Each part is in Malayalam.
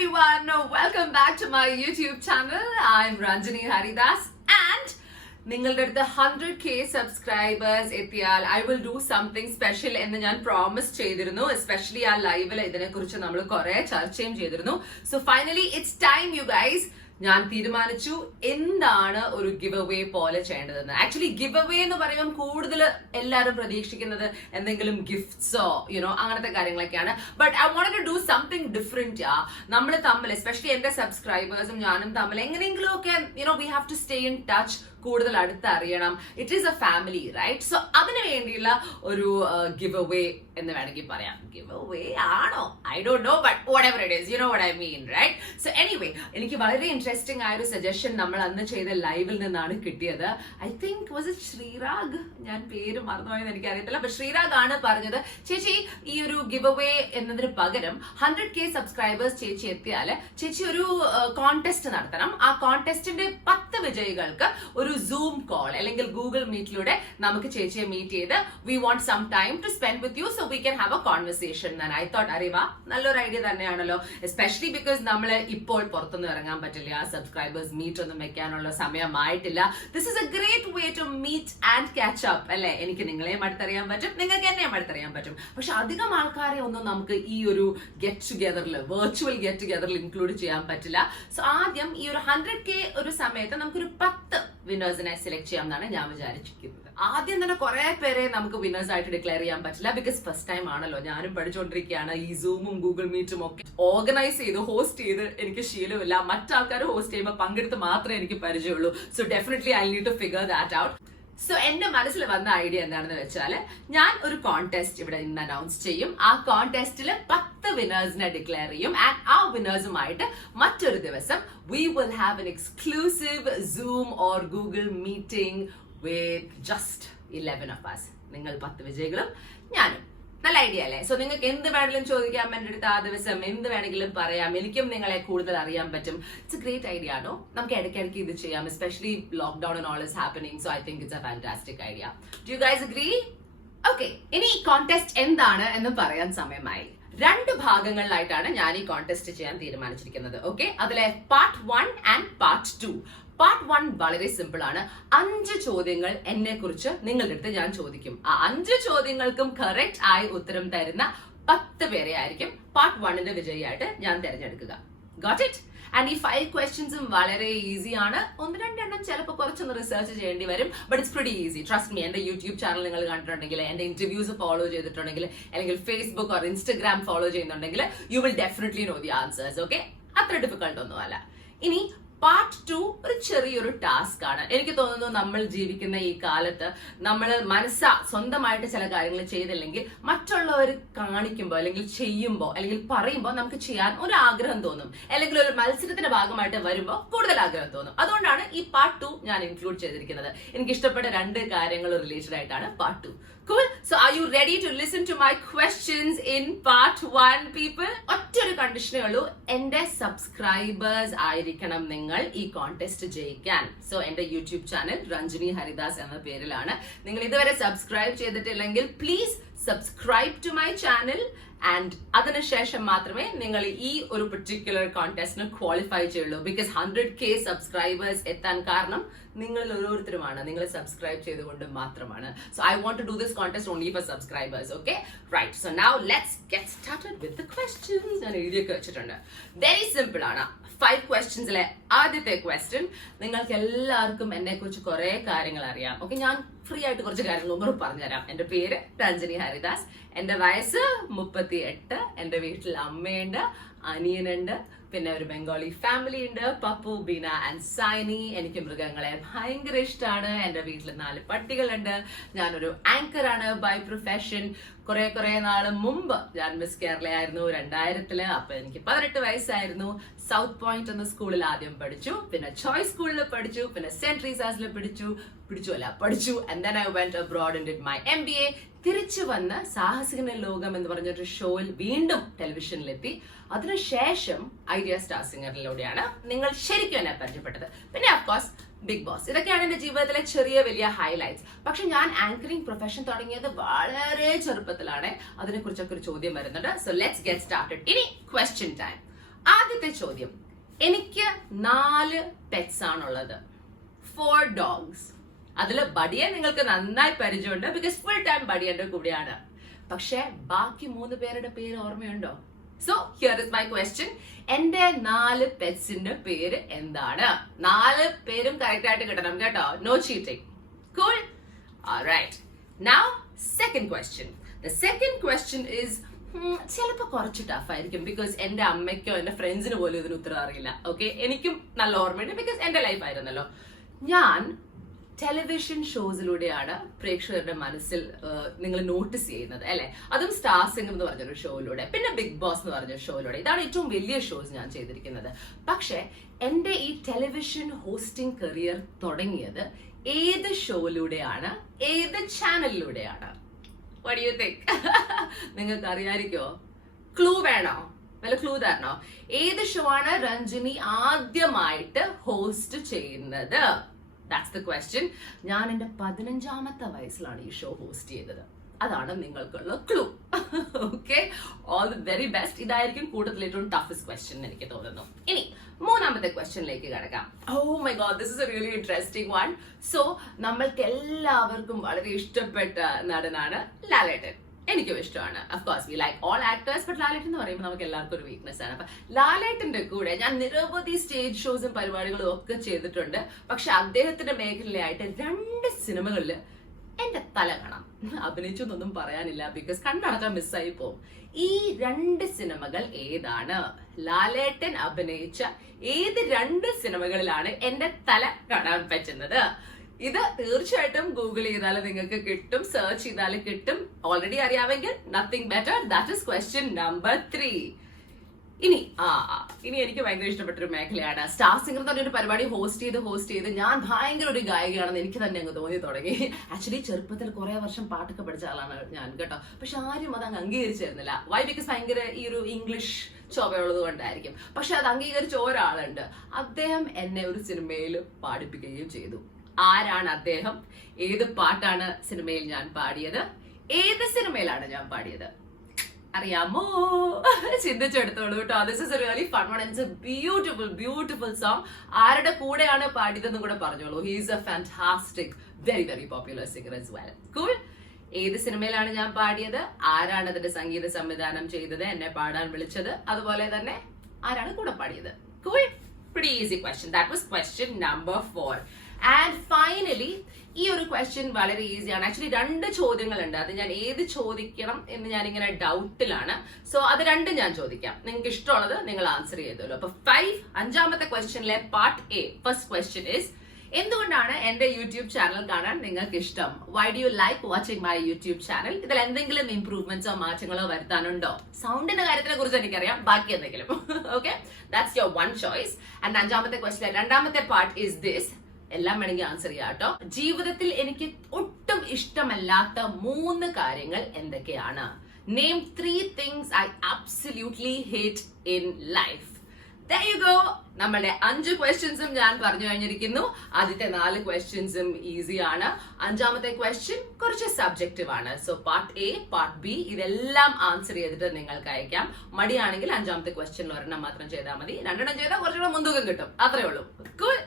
everyone, welcome back to my YouTube channel. I'm Ranjani Haridas and നിങ്ങളുടെ അടുത്ത് 100k സബ്സ്ക്രൈബേഴ്സ് എത്തിയാൽ I will do something special എന്ന് ഞാൻ പ്രോമിസ് ചെയ്തിരുന്നു. എസ്പെഷ്യലി ആ ലൈവിൽ ഇതിനെ കുറിച്ച് നമ്മൾ കുറെ ചർച്ചയും ചെയ്തിരുന്നു. So finally it's time you guys. ഞാൻ തീരുമാനിച്ചു എന്താണ് ഒരു ഗിവ് അവേ പോലെ ചെയ്യേണ്ടതെന്ന്. ആക്ച്വലി ഗിവ് അവേ എന്ന് പറയുമ്പോൾ കൂടുതൽ എല്ലാവരും പ്രതീക്ഷിക്കുന്നത് എന്തെങ്കിലും ഗിഫ്റ്റ്സോ അങ്ങനത്തെ കാര്യങ്ങളൊക്കെയാണ്. But I want to do something different. നമ്മൾ തമ്മിൽ എസ്പെഷ്യലി എന്റെ സബ്സ്ക്രൈബേഴ്സും ഞാനും തമ്മിൽ എങ്ങനെയെങ്കിലും ഒക്കെ we have to stay in touch, കൂടുതൽ അടുത്തറിയണം. It is a family, right? So അതിനു വേണ്ടിയുള്ള ഒരു ഗിവ് അവേ എന്ന് വേണമെങ്കിൽ പറയാം. ഗിവ് അവേ ആണോ I don't know, but whatever it is, you know what I mean, right? So anyway, എനിക്ക് വളരെ ഇൻട്രസ്റ്റിംഗ് ആയ ഒരു സജഷൻ നമ്മൾ അന്ന് ചെയ്ത ലൈവിൽ നിന്നാണ് കിട്ടിയത്. I think was it Sreerag, ഞാൻ പേര് മറന്നുപോയെന്ന് എനിക്കറിയത്തില്ല. അപ്പൊ ശ്രീരാഗ് ആണ് പറഞ്ഞത്, ചേച്ചി ഈ ഒരു ഗിവ് അവേ എന്നതിന് പകരം 100k സബ്സ്ക്രൈബേഴ്സ് ചേച്ചി എത്തിയാൽ ചേച്ചി ഒരു കോൺടെസ്റ്റ് നടത്തണം. ആ കോൺടെസ്റ്റിന്റെ 10 വിജയികൾക്ക് ഒരു സൂം കോൾ അല്ലെങ്കിൽ ഗൂഗിൾ മീറ്റിലൂടെ നമുക്ക് ചേച്ചിയെ മീറ്റ് ചെയ്ത് we want some time to spend with you so we can have a conversation. I thought അറിവാ നല്ലൊരു ഐഡിയ തന്നെയാണല്ലോ, എസ്പെഷ്യലി ബിക്കോസ് നമ്മൾ ഇപ്പോൾ പുറത്തൊന്നും ഇറങ്ങാൻ പറ്റില്ല, സബ്സ്ക്രൈബേഴ്സ് മീറ്റ് ഒന്നും വെക്കാനുള്ള സമയമായിട്ടില്ല. This is a great way to meet and catch up അല്ലെ. എനിക്ക് നിങ്ങളെയും അടുത്തറിയാൻ പറ്റും, നിങ്ങൾക്ക് എന്നെയും അടുത്തറിയാൻ പറ്റും. പക്ഷെ അധികം ആൾക്കാരെ ഒന്നും നമുക്ക് ഈ ഒരു ഗെറ്റ് ടുഗെദറിൽ, വെർച്വൽ ഗെറ്റ് ടുഗെദറിൽ ഇൻക്ലൂഡ് ചെയ്യാൻ പറ്റില്ല. സോ ആദ്യം ഈ ഒരു 100k ഒരു സമയത്ത് നമുക്കൊരു 10 വിന്നേഴ്സിനെ സെലക്ട് ചെയ്യാമെന്നാണ് ഞാൻ വിചാരിച്ചിരിക്കുന്നത്. ആദ്യം തന്നെ കുറെ പേരെ നമുക്ക് വിന്നേഴ്സ് ആയിട്ട് ഡിക്ലെയർ ചെയ്യാൻ പറ്റില്ല, ബിക്കോസ് ഫസ്റ്റ് ടൈം ആണല്ലോ. ഞാനും പഠിച്ചുകൊണ്ടിരിക്കുകയാണ്. ഈ സൂമും ഗൂഗിൾ മീറ്റും ഒക്കെ ഓർഗനൈസ് ചെയ്ത് ഹോസ്റ്റ് ചെയ്ത് എനിക്ക് ശീലമില്ല. മറ്റാൾക്കാർ ഹോസ്റ്റ് ചെയ്യുമ്പോൾ പങ്കെടുത്ത് മാത്രമേ എനിക്ക് പരിചയമുള്ളൂ. So definitely I need to figure that out. So എന്റെ മനസ്സിൽ വന്ന ഐഡിയ എന്താണെന്ന് വെച്ചാൽ, ഞാൻ ഒരു കോൺടെസ്റ്റ് ഇവിടെ ഇന്ന് അനൗൺസ് ചെയ്യും. ആ കോൺടെസ്റ്റിൽ 10 വിന്നേഴ്സിനെ ഡിക്ലെയർ ചെയ്യും. ആൻഡ് ആ വിന്നേഴ്സുമായിട്ട് മറ്റൊരു ദിവസം we will have an exclusive Zoom or Google meeting with just 11 of us. നിങ്ങൾ 10 വിജയികളും ഞാനും. നല്ല ഐഡിയ അല്ലേ? സോ നിങ്ങൾക്ക് എന്ത് വേണമെങ്കിലും ചോദിക്കാം എന്റെ അടുത്ത്. ആ ദിവസം എന്ത് വേണമെങ്കിലും പറയാം. എനിക്കും നിങ്ങളെ കൂടുതൽ അറിയാൻ പറ്റും. ഇറ്റ്സ് എ ഗ്രേറ്റ് ഐഡിയ ആണോ? നമുക്ക് ഇടയ്ക്കിടയ്ക്ക് ഇത് ചെയ്യാം, especially lockdown and all is happening. So I think it's a fantastic idea. Do you guys agree? Okay, ഇനി ഈ കോൺടെസ്റ്റ് എന്താണ് എന്ന് പറയാൻ സമയമായി. 2 ഭാഗങ്ങളിലായിട്ടാണ് ഞാൻ ഈ കോൺടെസ്റ്റ് ചെയ്യാൻ തീരുമാനിച്ചിരിക്കുന്നത്. ഓക്കെ, അതിലെ പാർട്ട് 1 ആൻഡ് പാർട്ട് 2. പാർട്ട് 1 വളരെ സിമ്പിൾ ആണ്. 5 ചോദ്യങ്ങൾ എന്നെ കുറിച്ച് നിങ്ങളുടെ അടുത്ത് ഞാൻ ചോദിക്കും. ആ 5 ചോദ്യങ്ങൾക്കും കറക്റ്റ് ആയി ഉത്തരം തരുന്ന 10 പേരെ ആയിരിക്കും പാർട്ട് 1ന്റെ വിജയിയായിട്ട് ഞാൻ തിരഞ്ഞെടുക്കുക. Got it? ആൻഡ് ഈ 5 ക്വസ്റ്റ്യൻസും വളരെ ഈസി ആണ്. 1-2 എണ്ണം ചിലപ്പോൾ കുറച്ചൊന്ന് റിസർച്ച് ചെയ്യേണ്ടി വരും, but it's pretty easy. Trust me. എന്റെ യൂട്യൂബ് ചാനൽ നിങ്ങൾ കണ്ടിട്ടുണ്ടെങ്കിൽ, എന്റെ ഇന്റർവ്യൂസ് ഫോളോ ചെയ്തിട്ടുണ്ടെങ്കിൽ, അല്ലെങ്കിൽ ഫേസ്ബുക്ക് ഓർ ഇൻസ്റ്റഗ്രാം ഫോളോ ചെയ്യുന്നുണ്ടെങ്കിൽ you will definitely know the answers. Okay, അത്ര ഡിഫിക്കൾട്ട് ഒന്നും അല്ല. ഇനി പാർട്ട് 2 ഒരു ചെറിയൊരു ടാസ്ക് ആണ്. എനിക്ക് തോന്നുന്നു നമ്മൾ ജീവിക്കുന്ന ഈ കാലത്ത് നമ്മൾ സ്വന്തമായിട്ട് ചില കാര്യങ്ങൾ ചെയ്തില്ലെങ്കിൽ മറ്റുള്ളവർ കാണിക്കുമ്പോൾ അല്ലെങ്കിൽ ചെയ്യുമ്പോൾ അല്ലെങ്കിൽ പറയുമ്പോൾ നമുക്ക് ചെയ്യാൻ ഒരു ആഗ്രഹം തോന്നും, അല്ലെങ്കിൽ ഒരു മത്സരത്തിന്റെ ഭാഗമായിട്ട് വരുമ്പോൾ കൂടുതൽ ആഗ്രഹം തോന്നും. അതുകൊണ്ടാണ് ഈ പാർട്ട് 2 ഞാൻ ഇൻക്ലൂഡ് ചെയ്തിരിക്കുന്നത്. എനിക്ക് ഇഷ്ടപ്പെട്ട 2 കാര്യങ്ങൾ റിലേറ്റഡ് ആയിട്ടാണ് part 2. Cool. So are you ready to listen to my questions in part 1, people? ഒറ്റൊരു കണ്ടീഷനേ ഉള്ളൂ, എന്റെ സബ്സ്ക്രൈബേഴ്സ് ആയിരിക്കണം നിങ്ങൾ ഈ കോൺടെസ്റ്റ് ജയിക്കാൻ. സോ എന്റെ യൂട്യൂബ് ചാനൽ രഞ്ജനി ഹരിദാസ് എന്ന പേരിലാണ്. നിങ്ങൾ ഇതുവരെ സബ്സ്ക്രൈബ് ചെയ്തിട്ടില്ലെങ്കിൽ please subscribe to my channel. And അതിനുശേഷം മാത്രമേ നിങ്ങൾ ഈ ഒരു പെർട്ടിക്കുലർ കോൺടെസ്റ്റിന് ക്വാളിഫൈ ചെയ്യുള്ളൂ. ബിക്കോസ് 100k സബ്സ്ക്രൈബേഴ്സ് എത്താൻ കാരണം നിങ്ങൾ ഓരോരുത്തരുമാണ്, നിങ്ങൾ സബ്സ്ക്രൈബ് ചെയ്തുകൊണ്ട് മാത്രമാണ്. So I want to do this contest only for subscribers. Okay, right. So now let's get started with the questions. ഞാൻ എഴുതിയൊക്കെ വെച്ചിട്ടുണ്ട്. വെരി സിമ്പിൾ ആണ്. 5 ക്വസ്റ്റ്യൻസിലെ ആദ്യത്തെ ക്വസ്റ്റ്യൻ, നിങ്ങൾക്ക് എല്ലാവർക്കും എന്നെ കുറിച്ച് കുറെ കാര്യങ്ങൾ അറിയാം. ഓക്കെ, ഞാൻ ഫ്രീ ആയിട്ട് കുറച്ച് കാര്യങ്ങൾ ഒന്നും പറഞ്ഞുതരാം. എന്റെ പേര് രഞ്ജനി ഹരിദാസ്, എന്റെ വയസ്സ് 38, എന്റെ വീട്ടിൽ അമ്മയുണ്ട്, അനിയനുണ്ട്, പിന്നെ ഒരു ബംഗാളി ഫാമിലി ഉണ്ട്, പപ്പു, ബീന ആൻഡ് സൈനി. എനിക്ക് മൃഗങ്ങളെ ഭയങ്കര ഇഷ്ടമാണ്. എന്റെ വീട്ടിൽ 4 പട്ടികളുണ്ട്. ഞാനൊരു ആങ്കർ ആണ് ബൈ പ്രൊഫഷൻ. കുറെ നാള് മുമ്പ് ഞാൻ മിസ് കേരള ആയിരുന്നു 2000-ല്. അപ്പൊ എനിക്ക് 18 വയസ്സായിരുന്നു. സൗത്ത് പോയിന്റ് എന്ന സ്കൂളിൽ ആദ്യം പഠിച്ചു, പിന്നെ ചോയ്സ് സ്കൂളിൽ പഠിച്ചു, പിന്നെ സെന്റ് ട്രീസാസിൽ പഠിച്ചു. And then I went abroad and did my MBA. തിരിച്ചു വന്ന് സാഹസിക ലോകം എന്ന് പറഞ്ഞൊരു ഷോയിൽ വീണ്ടും ടെലിവിഷനിലെത്തി. അതിനുശേഷം ഐഡിയ സ്റ്റാർ സിംഗറിലൂടെയാണ് നിങ്ങൾ ശരിക്കും എന്നെ പരിചയപ്പെട്ടത്. പിന്നെ ഓഫ്കോഴ്സ് ബിഗ് ബോസ്. ഇതൊക്കെയാണ് എന്റെ ജീവിതത്തിലെ ചെറിയ വലിയ ഹൈലൈറ്റ്സ്. പക്ഷെ ഞാൻ ആങ്കറിംഗ് പ്രൊഫഷൻ തുടങ്ങിയത് വളരെ ചെറുപ്പത്തിലാണ്. അതിനെ കുറിച്ചൊക്കെ ഒരു ചോദ്യം വരുന്നുണ്ട്. So let's get started. ഇനി ക്വസ്റ്റ്യൻ ടൈം. ആദ്യത്തെ ചോദ്യം, എനിക്ക് 4 പെറ്റ്സ് ആണുള്ളത്, 4 dogs. അതില് ബഡിയെ നിങ്ങൾക്ക് നന്നായി പരിചയമുണ്ട്, ബിക്കോസ് ഫുൾ ടൈം ബഡിയന്റെ കൂടെയാണ്. പക്ഷെ ബാക്കി 3 പേരുടെ പേര് ഓർമ്മയുണ്ടോ? So here is my question. എന്റെ 4 പെറ്റ്സിന്റെ പേര് എന്താണ്? 4 പേരും കറക്റ്റ് ആയിട്ട് കിട്ടണം കേട്ടോ, no cheating. Cool? Alright. Now second question. The second question is ചിലപ്പോൾ കുറച്ച് ടഫ് ആയിരിക്കും, ബിക്കോസ് എന്റെ അമ്മയ്ക്കോ എന്റെ ഫ്രണ്ട്സിന് പോലും ഇതിന് ഉത്തരം അറിയില്ല. ഓക്കെ, എനിക്കും നല്ല ഓർമ്മയുണ്ട്, ബിക്കോസ് എന്റെ ലൈഫ് ആയിരുന്നല്ലോ. ഞാൻ ടെലിവിഷൻ ഷോസിലൂടെയാണ് പ്രേക്ഷകരുടെ മനസ്സിൽ നിങ്ങൾ നോട്ടീസ് ചെയ്യുന്നത്, അല്ലെ? അതും സ്റ്റാർ സിംഗർ എന്ന് പറഞ്ഞൊരു ഷോയിലൂടെ, പിന്നെ ബിഗ് ബോസ് എന്ന് പറഞ്ഞ ഷോയിലൂടെ. ഇതാണ് ഏറ്റവും വലിയ ഷോസ് ഞാൻ ചെയ്തിരിക്കുന്നത്. പക്ഷെ എന്റെ ഈ ടെലിവിഷൻ ഹോസ്റ്റിംഗ് കരിയർ തുടങ്ങിയത് ഏത് ഷോയിലൂടെയാണ്, ഏത് ചാനലിലൂടെയാണ്? What do you think? നിങ്ങൾക്ക് അറിയാതിരിക്കോ? ക്ലൂ വേണോ? വല്ല ക്ലൂ തരണോ? ഏത് ഷോ ആണ് രഞ്ജിനി ആദ്യമായിട്ട് ഹോസ്റ്റ് ചെയ്യുന്നത്? That's the question. ഞാൻ എന്റെ 15ാമത്തെ വയസ്സിലാണ് ഈ ഷോ ഹോസ്റ്റ് ചെയ്തത്. അതാണ് നിങ്ങൾക്കുള്ള clue. Okay, all the very best. ഇതായിരിക്കും കൂടുതൽ ഏറ്റവും ടഫസ്റ്റ് ക്വസ്റ്റ്യൻ എനിക്ക് തോന്നുന്നു. ഇനി മൂന്നാമത്തെ ക്വസ്റ്റ്യനിലേക്ക് കിടക്കാം. Oh my god, this is a really interesting one. So നമ്മൾക്ക് എല്ലാവർക്കും വളരെ ഇഷ്ടപ്പെട്ട നടനാണ് ലാലേട്ടൻ. എനിക്കും ഇഷ്ടമാണ്. Of course we like all actors, but Lalettan എന്ന് പറയുമ്പോൾ നമുക്ക് എല്ലാവർക്കും ഒരു വീക്ക്നെസ് ആണ്. അപ്പൊ ലാലേട്ടന്റെ കൂടെ ഞാൻ നിരവധി സ്റ്റേജ് ഷോസും പരിപാടികളും ഒക്കെ ചെയ്തിട്ടുണ്ട്. പക്ഷെ അദ്ദേഹത്തിന്റെ മേഖലയായിട്ട് 2 സിനിമകളിൽ എന്റെ തല കാണാം. അഭിനയിച്ചു എന്നൊന്നും പറയാനില്ല, ബിക്കോസ് കണ്ണടച്ചാൽ മിസ്സായി പോകും. ഈ 2 സിനിമകൾ ഏതാണ്? ലാലേട്ടൻ അഭിനയിച്ച ഏത് 2 സിനിമകളിലാണ് എന്റെ തല കാണാൻ പറ്റുന്നത്? ഇത് തീർച്ചയായിട്ടും ഗൂഗിൾ ചെയ്താൽ നിങ്ങൾക്ക് കിട്ടും, സെർച്ച് ചെയ്താൽ കിട്ടും. ഓൾറെഡി അറിയാമെങ്കിൽ nothing better. That is question number 3. ഇനി എനിക്ക് ഭയങ്കര ഇഷ്ടപ്പെട്ട ഒരു മേഖലയാണ് സ്റ്റാർ സിംഗർ എന്ന് പറഞ്ഞൊരു പരിപാടി ഹോസ്റ്റ് ചെയ്ത് ഞാൻ ഭയങ്കര ഒരു ഗായികയാണെന്ന് എനിക്ക് തന്നെ അങ്ങ് തോന്നി തുടങ്ങി. ആക്ച്വലി ചെറുപ്പത്തിൽ കുറെ വർഷം പാട്ടൊക്കെ പഠിച്ച ആളാണ് ഞാൻ കേട്ടോ. പക്ഷെ ആരും അത് അങ്ങ് അംഗീകരിച്ചിരുന്നില്ല. വൈ? ബിക്കോസ് ഭയങ്കര ഈ ഒരു ഇംഗ്ലീഷ് ചൊവ്വയുള്ളത് കൊണ്ടായിരിക്കും. പക്ഷെ അത് അംഗീകരിച്ച ഒരാളുണ്ട്. അദ്ദേഹം എന്നെ ഒരു സിനിമയിൽ പാടിപ്പിക്കുകയും ചെയ്തു. ആരാണ് അദ്ദേഹം? ഏത് പാട്ടാണ് സിനിമയിൽ ഞാൻ പാടിയത്? ഏത് സിനിമയിലാണ് ഞാൻ പാടിയത്? അറിയാമോ? ചിന്തിച്ചെടുത്തോളൂ കേട്ടോ. This is a really fun one. It's A beautiful song. ആരുടെ കൂടെയാണ് പാടിയതെന്നും കൂടെ പറഞ്ഞോളൂ. He is A fantastic, very popular singer as well. Cool? ഏത് സിനിമയിലാണ് ഞാൻ പാടിയത്? ആരാണ് അതിന്റെ സംഗീത സംവിധാനം ചെയ്തത്? എന്നെ പാടാൻ വിളിച്ചത്? അതുപോലെ തന്നെ ആരാണ് കൂടെ പാടിയത്? Cool? Pretty easy question. That was question number 4. And finally, ഈ ഒരു ക്വസ്റ്റ്യൻ വളരെ ഈസിയാണ്. ആക്ച്വലി 2 ചോദ്യങ്ങളുണ്ട്. അത് ഞാൻ ഏത് ചോദിക്കണം എന്ന് ഞാൻ ഇങ്ങനെ ഡൗട്ടിലാണ്. സോ അത് 2 ഞാൻ ചോദിക്കാം. നിങ്ങൾക്ക് ഇഷ്ടമുള്ളത് നിങ്ങൾ ആൻസർ ചെയ്തല്ലോ. അപ്പൊ 5ാമത്തെ ക്വസ്റ്റ്യനിലെ part A, first question is, എന്തുകൊണ്ടാണ് എന്റെ യൂട്യൂബ് ചാനൽ കാണാൻ നിങ്ങൾക്ക് ഇഷ്ടം? Why do you like watching my YouTube channel? ഇതിൽ എന്തെങ്കിലും ഇംപ്രൂവ്മെന്റ്സോ മാറ്റങ്ങളോ വരുത്താനുണ്ടോ? സൗണ്ടിന്റെ കാര്യത്തിനെ കുറിച്ച് എനിക്കറിയാം, ബാക്കി എന്തെങ്കിലും. Okay, that's your 1 choice. And 5ാമത്തെ ക്വസ്റ്റ്യൻ, 2ാമത്തെ പാർട്ട് ഇസ് ദിസ്. എല്ലാം വേണമെങ്കിൽ ആൻസർ ചെയ്യാം കേട്ടോ. ജീവിതത്തിൽ എനിക്ക് ഒട്ടും ഇഷ്ടമല്ലാത്ത 3 കാര്യങ്ങൾ എന്തൊക്കെയാണ്? Name 3 things I absolutely hate in life. There you go. നമ്മുടെ 5 ക്വസ്റ്റ്യൻസും ഞാൻ പറഞ്ഞു കഴിഞ്ഞിരിക്കുന്നു. ആദ്യത്തെ 4 ക്വസ്റ്റ്യൻസും ഈസി ആണ്. 5ാമത്തെ ക്വസ്റ്റ്യൻ കുറച്ച് സബ്ജക്റ്റീവ് ആണ്. So part A, part B ഇതെല്ലാം ആൻസർ ചെയ്തിട്ട് നിങ്ങൾക്ക് അയക്കാം. മടിയാണെങ്കിൽ 5ാമത്തെ ക്വസ്റ്റ്യനിൽ 1 മാത്രം ചെയ്താൽ മതി. 2 ചെയ്താൽ കുറച്ചുകൂടെ മുൻതൂക്കം കിട്ടും. അത്രേ ഉള്ളൂ. Cool.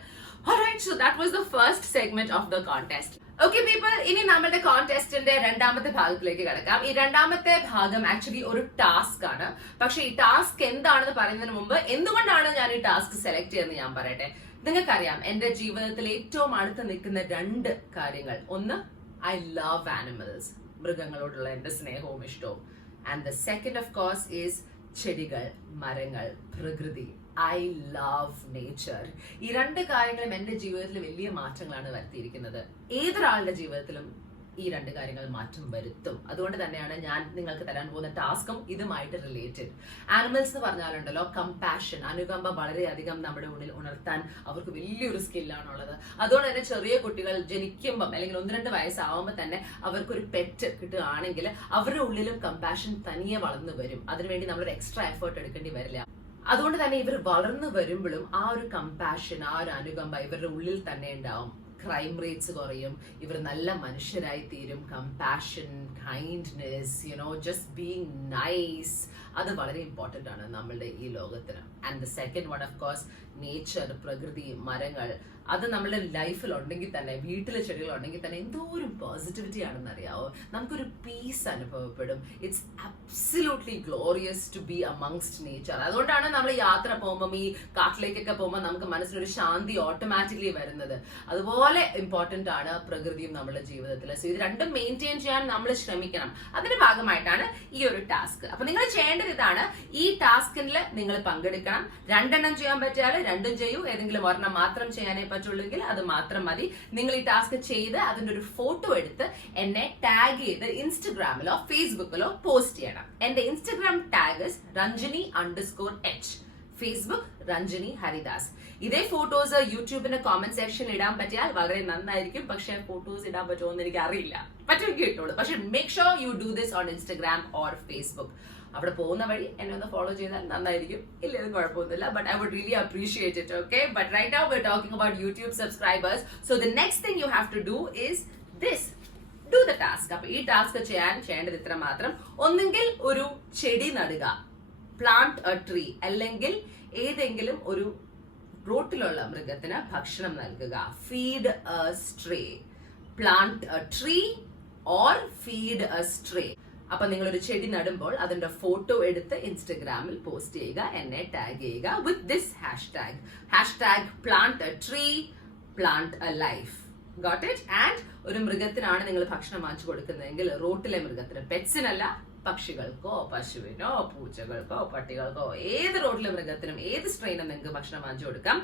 Alright, so that was the first segment of the contest. Okay people, ഇനി നമ്മുടെ കോൺടെസ്റ്റിന്റെ 2ാമത്തെ ഭാഗത്തിലേക്ക് കടക്കാം. ഈ 2ാമത്തെ ഭാഗം ആക്ച്വലി ഒരു ടാസ്ക് ആണ്. പക്ഷെ ഈ ടാസ്ക് എന്താണെന്ന് പറയുന്നതിന് മുമ്പ് എന്തുകൊണ്ടാണ് ഞാൻ ഈ ടാസ്ക് സെലക്ട് ചെയ്യുന്നത് ഞാൻ പറയട്ടെ. നിങ്ങൾക്കറിയാം എന്റെ ജീവിതത്തിൽ ഏറ്റവും അടുത്ത് നിൽക്കുന്ന 2 കാര്യങ്ങൾ. ഒന്ന്, ഐ ലവ് ആനിമൽസ്, മൃഗങ്ങളോടുള്ള എന്റെ സ്നേഹവും ഇഷ്ടവും. And the second of course is ചെടികൾ, മരങ്ങൾ, പ്രകൃതി. I love nature. ഈ 2 കാര്യങ്ങളും എന്റെ ജീവിതത്തിൽ വലിയ മാറ്റങ്ങളാണ് വരുത്തിയിരിക്കുന്നത്. ഏതൊരാളുടെ ജീവിതത്തിലും ഈ 2 കാര്യങ്ങൾ മാറ്റം വരുത്തും. അതുകൊണ്ട് തന്നെയാണ് ഞാൻ നിങ്ങൾക്ക് തരാൻ പോകുന്ന ടാസ്കും ഇതുമായിട്ട് റിലേറ്റഡ്. ആനിമൽസ് എന്ന് പറഞ്ഞാലുണ്ടല്ലോ, കമ്പാഷൻ, അനുകമ്പ വളരെയധികം നമ്മുടെ ഉള്ളിൽ ഉണർത്താൻ അവർക്ക് വലിയൊരു സ്കില്ലാണുള്ളത്. അതുകൊണ്ട് തന്നെ ചെറിയ കുട്ടികൾ ജനിക്കുമ്പം അല്ലെങ്കിൽ 1-2 വയസ്സാവുമ്പോൾ തന്നെ അവർക്കൊരു പെറ്റ് കിട്ടുകയാണെങ്കിൽ അവരുടെ ഉള്ളിലും കമ്പാഷൻ തനിയെ വളർന്നു വരും. അതിനുവേണ്ടി നമ്മളൊരു എക്സ്ട്രാ എഫേർട്ട് എടുക്കേണ്ടി വരില്ല. അതുകൊണ്ട് തന്നെ ഇവർ വളർന്നു വരുമ്പോഴും ആ ഒരു കമ്പാഷൻ, ആ ഒരു അനുകമ്പ ഇവരുടെ ഉള്ളിൽ തന്നെ ഉണ്ടാവും. ക്രൈം റേറ്റ്സ് കുറയും, ഇവർ നല്ല മനുഷ്യരായി തീരും. Compassion, kindness, just being nice, അത് വളരെ ഇമ്പോർട്ടൻ്റ് ആണ് നമ്മളുടെ ഈ ലോകത്തിന്. And the second one of course nature, പ്രകൃതി, മരങ്ങൾ. അത് നമ്മുടെ ലൈഫിൽ ഉണ്ടെങ്കിൽ തന്നെ, വീട്ടിലെ ചെടികൾ ഉണ്ടെങ്കിൽ തന്നെ എന്തോ ഒരു പോസിറ്റിവിറ്റി ആണെന്ന് അറിയാവോ, നമുക്കൊരു പീസ് അനുഭവപ്പെടും. It's absolutely glorious to be amongst nature. അതുകൊണ്ടാണ് നമ്മൾ യാത്ര പോകുമ്പോൾ, ഈ കാട്ടിലേക്കൊക്കെ പോകുമ്പോൾ നമുക്ക് മനസ്സിലൊരു ശാന്തി ഓട്ടോമാറ്റിക്കലി വരുന്നത്. അതുപോലെ ഇമ്പോർട്ടൻ്റ് ആണ് പ്രകൃതിയും നമ്മുടെ ജീവിതത്തിൽ. സോ ഇത് രണ്ടും മെയിൻറ്റെയിൻ ചെയ്യാൻ നമ്മൾ ശ്രമിക്കണം. അതിന്റെ ഭാഗമായിട്ടാണ് ഈ ഒരു ടാസ്ക്. അപ്പൊ നിങ്ങൾ ചെയ്യേണ്ടത് ഇതാണ്, ഈ ടാസ്കിൽ നിങ്ങൾ പങ്കെടുക്കണം. 2 എണ്ണം ചെയ്യാൻ പറ്റിയാൽ 2 ചെയ്യൂ. ഏതെങ്കിലും ഒരെണ്ണം മാത്രം ചെയ്യാനേ പറ്റുള്ളെങ്കിൽ അത് മാത്രം മതി. നിങ്ങൾ ഈ ടാസ്ക് ചെയ്ത് അതിന്റെ ഒരു ഫോട്ടോ എടുത്ത് എന്നെ ടാഗ് ചെയ്ത് ഇൻസ്റ്റഗ്രാമിലോ ഫേസ്ബുക്കിലോ പോസ്റ്റ് ചെയ്യണം. എന്റെ Instagram tag Ranjani_H, Facebook Ranjani Haridas. ഇതേ ഫോട്ടോസ് യൂട്യൂബിന്റെ കോമന്റ് സെക്ഷനിൽ ഇടാൻ പറ്റിയാൽ വളരെ നന്നായിരിക്കും. പക്ഷെ ഫോട്ടോസ് ഇടാൻ പറ്റുമോ എന്ന് എനിക്ക് അറിയില്ല. പറ്റുമെങ്കിൽ ഇട്ടോളൂ. പക്ഷെ make sure you do this on Instagram or Facebook. അവിടെ പോകുന്ന വഴി എന്നെ ഒന്ന് ഫോളോ ചെയ്താൽ നന്നായിരിക്കും. ഇല്ലെങ്കിലും കുഴപ്പമൊന്നുമില്ല. But I would really appreciate it. Okay, but right now we are talking about YouTube subscribers. So the next thing you have to do is this, do the task. അപ്പൊ ഈ ടാസ്ക് ചെയ്യേണ്ടത് ഇത്ര മാത്രം. ഒന്നെങ്കിൽ ഒരു ചെടി നടുക, പ്ലാന്റ് എ ട്രീ, അല്ലെങ്കിൽ ഏതെങ്കിലും ഒരു റോട്ടിലുള്ള മൃഗത്തിന് ഭക്ഷണം നൽകുക. Feed A stray, plant A tree or feed A stray. അപ്പൊ നിങ്ങൾ ഒരു ചെടി നടുമ്പോൾ അതിന്റെ ഫോട്ടോ എടുത്ത് ഇൻസ്റ്റഗ്രാമിൽ പോസ്റ്റ് ചെയ്യുക, എന്നെ ടാഗ് ചെയ്യുക with this #, plant A tree, plant A life. Got it? And ഒരു മൃഗത്തിനാണ് നിങ്ങൾ ഭക്ഷണം വാങ്ങിച്ചു കൊടുക്കുന്നതെങ്കിൽ, റോട്ടിലെ മൃഗത്തിന്, പെറ്റ്സിനല്ല, പക്ഷികൾക്കോ പശുവിനോ പൂച്ചകൾക്കോ പട്ടികൾക്കോ ഏത് റോഡിലെ മൃഗത്തിനും ഏത് സ്ട്രെയിനും നിങ്ങൾക്ക് ഭക്ഷണം വാങ്ങിച്ചു കൊടുക്കാം.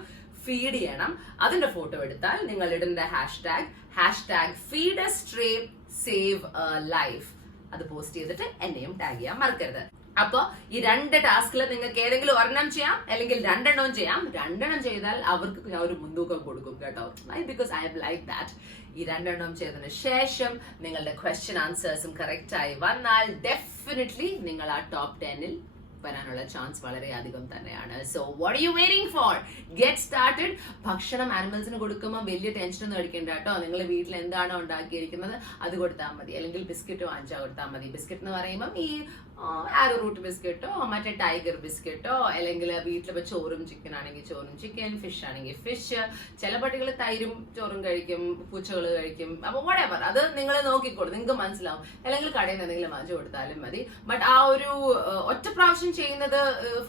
ഫീഡ് ചെയ്യണം. അതിന്റെ ഫോട്ടോ എടുത്താൽ നിങ്ങൾ ഇടുന്ന #, feed a stray, save a life. അത് പോസ്റ്റ് ചെയ്തിട്ട് എന്നെയും ടാഗ് ചെയ്യാൻ മറക്കരുത്. അപ്പൊ ഈ 2 ടാസ്കിൽ നിങ്ങൾക്ക് ഏതെങ്കിലും ഒരെണ്ണം ചെയ്യാം, അല്ലെങ്കിൽ 2 എണ്ണവും ചെയ്യാം. 2 എണ്ണം ചെയ്താൽ അവർക്ക് ഞാൻ ഒരു മുൻതൂക്കം കൊടുക്കും കേട്ടോ. Because I have like that. ഈ 2 എണ്ണം ചെയ്തതിന് ശേഷം നിങ്ങളുടെ ക്വസ്റ്റ്യൻ ആൻസേഴ്സും കറക്റ്റ് ആയി വന്നാൽ ഡെഫിനറ്റ്ലി നിങ്ങൾ ആ ടോപ്പ് 10-ൽ വരാനുള്ള ചാൻസ് വളരെ അധികം തന്നെയാണ്. So what are you waiting for? Get started. ഭക്ഷണം ആനിമൽസിന് കൊടുക്കുമ്പോൾ വലിയ ടെൻഷൻ ഒന്നും എടുക്കേണ്ട കേട്ടോ. നിങ്ങൾ വീട്ടിൽ എന്താണോ ഉണ്ടാക്കിയിരിക്കുന്നത് അത് കൊടുത്താൽ മതി, അല്ലെങ്കിൽ ബിസ്ക്കറ്റ് വാങ്ങിച്ചാൽ കൊടുത്താൽ മതി. ബിസ്ക്കറ്റ് എന്ന് പറയുമ്പോൾ ഈ ആരോ റൂട്ട് ബിസ്ക്കറ്റോ മറ്റേ ടൈഗർ ബിസ്ക്കറ്റോ, അല്ലെങ്കിൽ വീട്ടിൽ ചോറും ചിക്കൻ ആണെങ്കിൽ ചോറും ചിക്കൻ, ഫിഷ് ആണെങ്കിൽ ഫിഷ്. ചില പട്ടികൾ തൈരും ചോറും കഴിക്കും, പൂച്ചകൾ കഴിക്കും. അപ്പൊ whatever, അത് നിങ്ങൾ നോക്കിക്കോളൂ, നിങ്ങൾക്ക് മനസ്സിലാവും. അല്ലെങ്കിൽ കടയിൽ നിന്ന് എന്തെങ്കിലും വാങ്ങിച്ചു കൊടുത്താലും മതി. ബട്ട് ആ ഒരു ഒറ്റ പ്രാവശ്യം ചെയ്യുന്നത്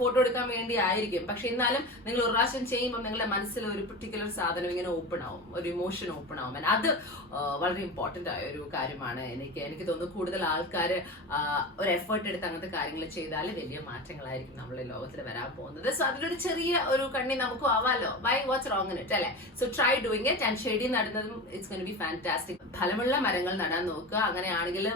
ഫോട്ടോ എടുക്കാൻ വേണ്ടി ആയിരിക്കും. പക്ഷെ എന്നാലും നിങ്ങൾ ഒരു പ്രാവശ്യം ചെയ്യുമ്പോൾ നിങ്ങളുടെ മനസ്സിൽ ഒരു പെർട്ടിക്കുലർ സാധനം ഇങ്ങനെ ഓപ്പൺ ആവും, ഒരു ഇമോഷൻ ഓപ്പൺ ആവും. അത് വളരെ ഇമ്പോർട്ടന്റ് ആയ ഒരു കാര്യമാണ്. എനിക്ക് തോന്നുന്നു കൂടുതൽ ആൾക്കാർ ഒരു എഫേർട്ട് എടുത്ത് അങ്ങനത്തെ കാര്യങ്ങൾ ചെയ്താൽ വലിയ മാറ്റങ്ങളായിരിക്കും നമ്മുടെ ലോകത്തിൽ വരാൻ പോകുന്നത്. സോ അതിലൊരു ചെറിയ ഒരു കണ്ണി നമുക്കും ആവാലോ. By what's wrong in it അല്ലെ? So try doing it. And ചെടി നടുന്നതും it's going to be fantastic. ഫലമുള്ള മരങ്ങൾ നടാൻ നോക്കുക. അങ്ങനെയാണെങ്കിൽ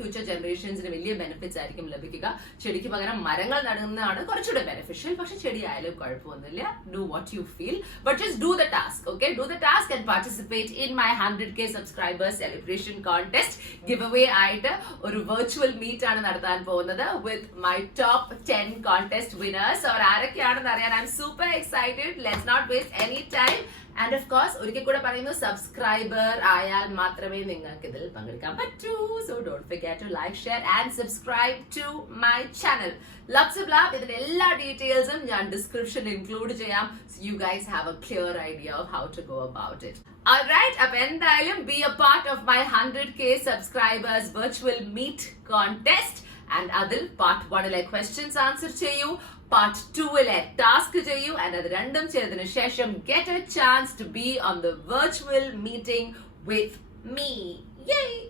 ഫ്യൂച്ചർ ജനറേഷൻസിന് വലിയ ബെനിഫിറ്റ്സ് ആയിരിക്കും ലഭിക്കുക. ചെടിക്ക് പകരം മരങ്ങൾ നടുന്നതാണ് കുറച്ചുകൂടെ ബെനിഫിഷ്യൽ. പക്ഷെ ചെടി ആയാലും കുഴപ്പമൊന്നുമില്ല. Do what you feel, but just do the task. Okay, do the task and participate in my 100K subscribers celebration contest. Give away ആയിട്ട് ഒരു വെർച്വൽ മീറ്റ് ആണ് നടത്താൻ പോകുന്നത് with my top 10 contest winners. അവർ ആരൊക്കെയാണെന്ന് അറിയാൻ I'm super excited. Let's not waste any time. And of course, ഒരിക്കൽ കൂടെ പറയുന്നു, സബ്സ്ക്രൈബർ ആയാൽ മാത്രമേ നിങ്ങൾക്ക് ഇതിൽ പങ്കെടുക്കാൻ പറ്റൂ. So don't forget to like, share and subscribe to my channel. Lots of love. ഇതിന്റെ എല്ലാ ഡീറ്റെയിൽസും ഞാൻ ഡിസ്ക്രിപ്ഷനിൽ ഇൻക്ലൂഡ് ചെയ്യാം. So you guys have a clear idea of how to go about it. Alright, അപ്പൊ എന്തായാലും be a part of my 100K subscribers virtual meet contest. And അതിൽ പാർട്ട് 1-ലെ ക്വസ്റ്റ്യൻസ് ആൻസർ ചെയ്യൂ, പാർട്ട് 2-ലെ ടാസ്ക് ചെയ്യൂ. ആൻഡ് അത് രണ്ടും ചെയ്തതിനു ശേഷം get a chance to be on the virtual meeting with me. Yay!